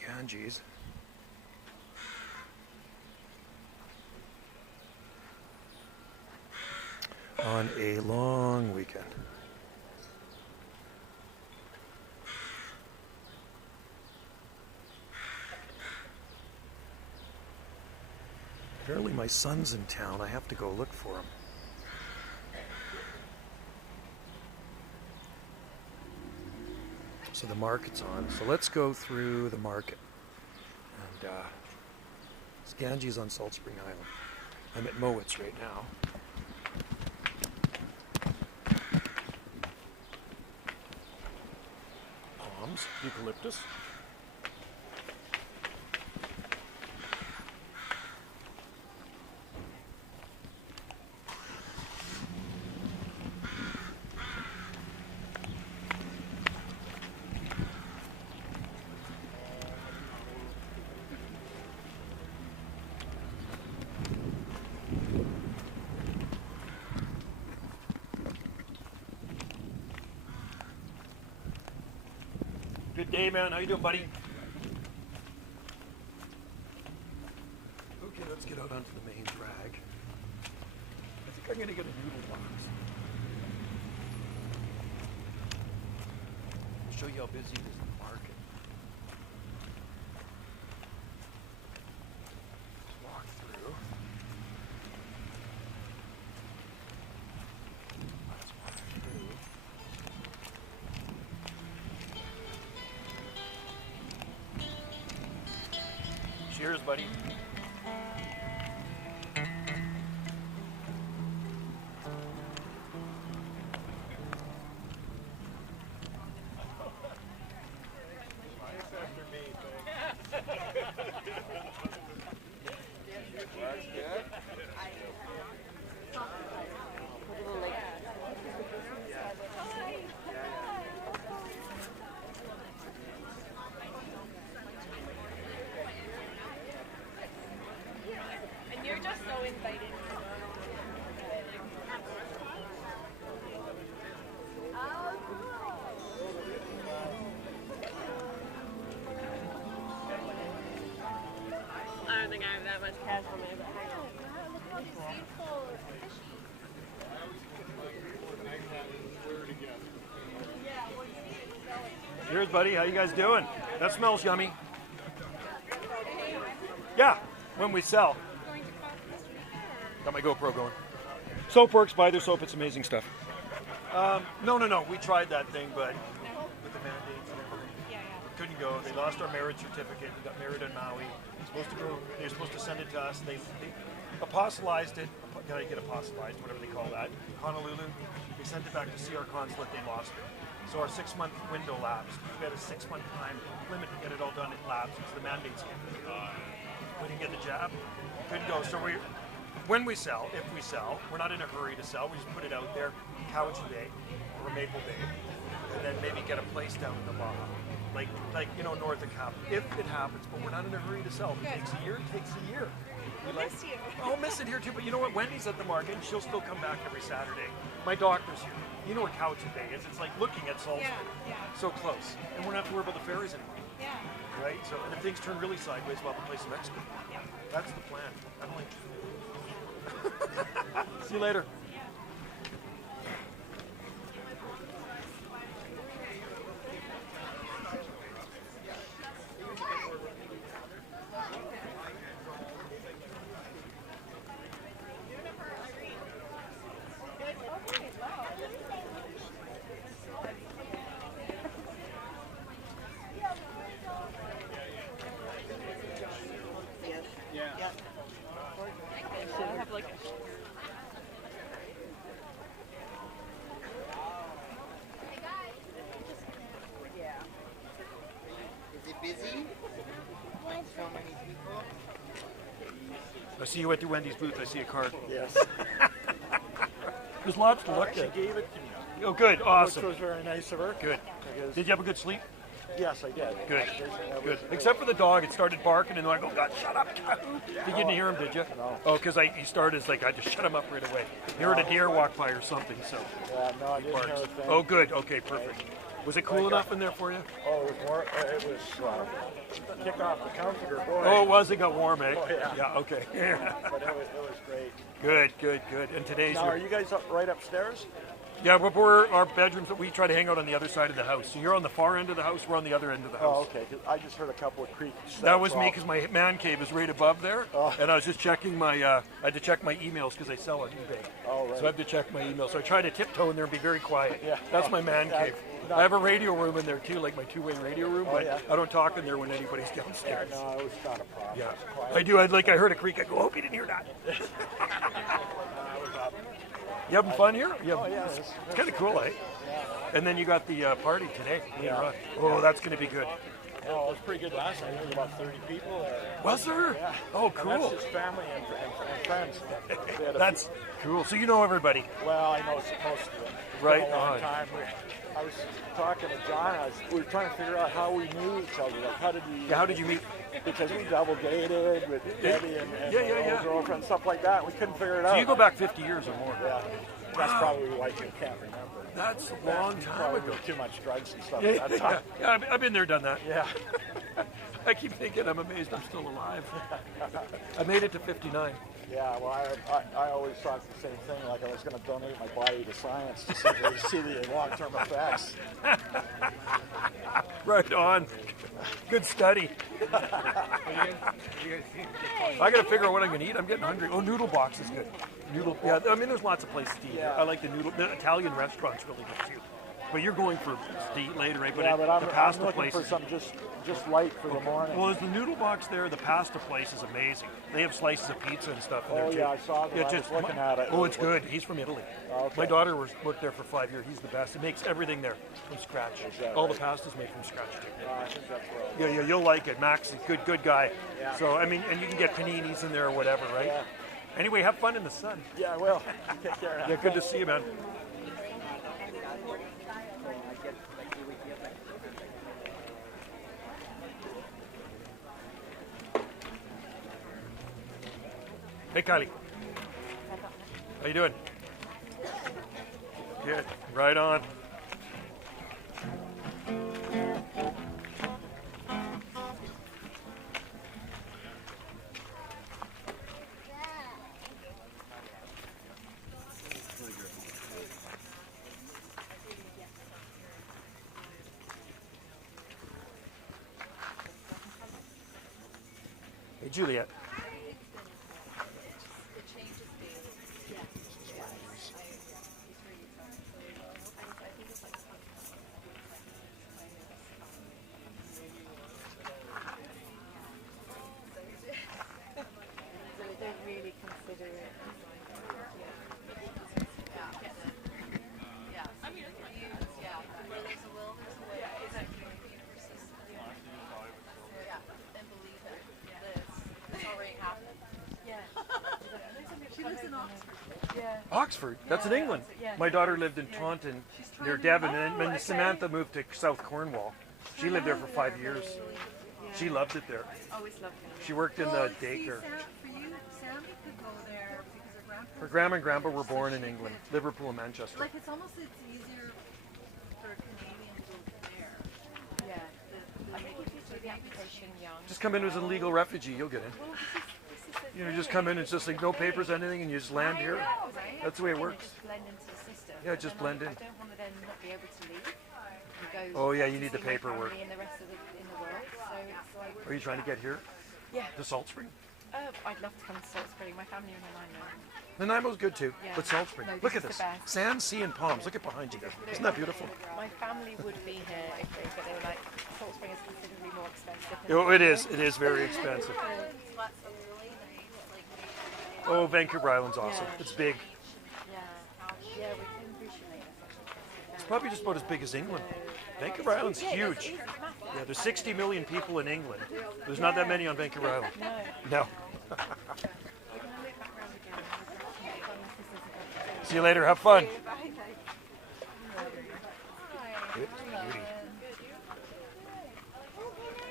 Ganges. On a long weekend. Apparently my son's in town. I have to go look for him. So the market's on. So let's go through the market. And it's Ganges on Salt Spring Island. I'm at Mowat's right now. Palms, eucalyptus. Good day, man. How you doing, buddy? Okay, let's get out onto the main drag. I think I'm gonna get a noodle box. I'll show you how busy it is in the market. Let's walk through. Let's walk through. Cheers, buddy. You're just so invited. I don't think I have that much cash on me, but hang on. Cheers, buddy. How you guys doing? That smells yummy. Yeah, when we sell. Got my GoPro going. Soap works. Buy their soap. It's amazing stuff. No. We tried that thing, but with the mandates and everything, we couldn't go. They lost our marriage certificate. We got married in Maui. They're supposed to send it to us. They apostolized it. Can I get apostolized? Whatever they call that. Honolulu. They sent it back to see our consulate. They lost it. So our 6-month window lapsed. We had a 6-month time limit to get it all done. It lapsed because the mandates came. We didn't get the jab. Couldn't go. So when we sell, if we sell, we're not in a hurry to sell. We just put it out there, Cowichan Bay or Maple Bay, and then maybe get a place down in the Baja, like north of Cap, if it happens. But we're not in a hurry to sell. If it takes a year, it takes a year. Miss you. I'll miss it here too. But you know what? Wendy's at the market, and she'll still come back every Saturday. My doctor's here. You know where Cowichan Bay is? It's like looking at Salt Spring. Yeah. So close, and we don't have to worry about the ferries anymore. Yeah. Right? So, and if things turn really sideways, we'll have a place in Mexico. Yeah. That's the plan. I don't like. See you later. I have like a Is it busy? Like so many people? I see you at the Wendy's booth. I see a card. Yes. There's lots to look She at. gave it to me, Oh, good. Awesome. which was very nice of her. Good. Because, Did you have a good sleep? yes, I did. Good. That Good. was- Except for the dog. It started barking, and I go, God, shut up. You didn't hear him, did you? No. Oh, because he started, it's like, I just shut him up right away. He heard a deer walk by or something, so. Yeah, no, I he didn't hear barks. a thing. Oh, good. Okay, perfect. Was it cool enough in there for you? Oh, it was more. It was kick off the comforter, boy. Oh, it was. It got warm, eh? Oh, yeah. Yeah. Okay. But it was great. Good. And today's. Now, are you guys right upstairs? Yeah, we're our bedrooms. We try to hang out on the other side of the house. So you're on the far end of the house. We're on the other end of the house. Oh, okay. 'Cause I just heard a couple of creaks. That was me because my man cave is right above there, Oh. and I was just checking my. I had to check my emails because I sell on eBay. Oh, right. So I have to check my emails. So I try to tiptoe in there and be very quiet. Yeah. That's my man Yeah. cave. I have a radio room in there too, like my two-way radio room, but yeah. I don't talk in there when anybody's Yeah, downstairs. no, it was not a problem. Yeah, It was quiet. I do. I heard a creak. I go, hope you didn't hear that. I was up. You having fun here? Oh, yeah. It's kind of cool, eh? And then you got the party today. Yeah. Right. Oh, that's going to be good. Oh, it was pretty good last night. There was about 30 people there. Was there? Yeah. Oh, And cool. that's just family and friends. They had a That's cool. So you know everybody. few- well, I know most of them. It's Right been a long on. time. I was talking to John. We were trying to figure out how we knew each other. Like, how did we? Yeah, how did you meet? Because we double dated with Debbie and Yeah. old girlfriend and stuff like that. We couldn't figure it out. So you go back 50 years or more. Yeah. That's probably why you can't remember. That's a long time Probably ago. too much drugs and stuff Yeah, at that time. I've been there, done that. Yeah. I keep thinking I'm amazed I'm still alive. I made it to 59. Yeah, well, I always thought the same thing, like I was going to donate my body to science to see the long-term effects. Right on. Good study. I got to figure out what I'm going to eat. I'm getting hungry. Oh, noodle box is good. Noodle. Yeah, I mean, there's lots of places to eat. Yeah. I like the noodle. The Italian restaurants really good too. But you're going for to eat later, right? Yeah, but I'm the pasta looking place. for something just light for the morning. Well, there's the noodle box there. The pasta place is amazing. They have slices of pizza and stuff in there Oh, too. yeah, I saw that. I was looking at it. Oh, it's good. He's from Italy. Okay. My daughter worked there for 5 years. He's the best. He makes everything there from scratch. Is that All right? the pasta's made from scratch too. I think that's right. Yeah, you'll like it. Max is a good guy. Yeah. So I mean, and you can get paninis in there or whatever, right? Yeah. Anyway, have fun in the sun. Yeah, well, take care now. Yeah, good to see you, man. Hey, Kylie. How you doing? Good. Right on. Hey, Juliet. So they don't really consider it. She lives in Oxford. Yeah. Oxford. That's in England. Yeah. My daughter lived in Taunton near Devon, and then Samantha moved to South Cornwall. She lived there for 5 years. She loved it there. Always loved it. She worked in the daycare. For you, Sammy could go there because her grandparents. Her grandma and grandpa were born in England, Liverpool and Manchester. Like it's easier for a Canadian to go there. Yeah. I think if you do the application young. Just come in as a legal refugee, you'll get in. Well, this is the You know, just come in, it's just like no papers, anything, and you just land here. That's the way it works. Just blend into the system. Yeah, But just then blend in. I don't want to then not be able to leave. And go Oh, yeah, you to need the see my paperwork. family and the rest of in the world. So it's like, Are you trying to get here yeah. to Salt Spring? I'd love to come to Salt Spring. My family are in Nanaimo. Nanaimo's good too, Yeah. but Salt Spring. No, Look this at is this. the best. Sand, sea, and palms. Look at behind you there. Isn't that beautiful? My family would be here if they, but they were like, Salt Spring is considerably more expensive. than Oh, it is. It is very expensive. Oh, Vancouver Island's awesome. Yeah. It's big. Yeah, yeah, we can appreciate it. It's probably just about as big as England. Vancouver Island's huge. Yeah, there's 60 million people in England. There's not that many on Vancouver Island. No. No. See you later. Have fun. Good beauty.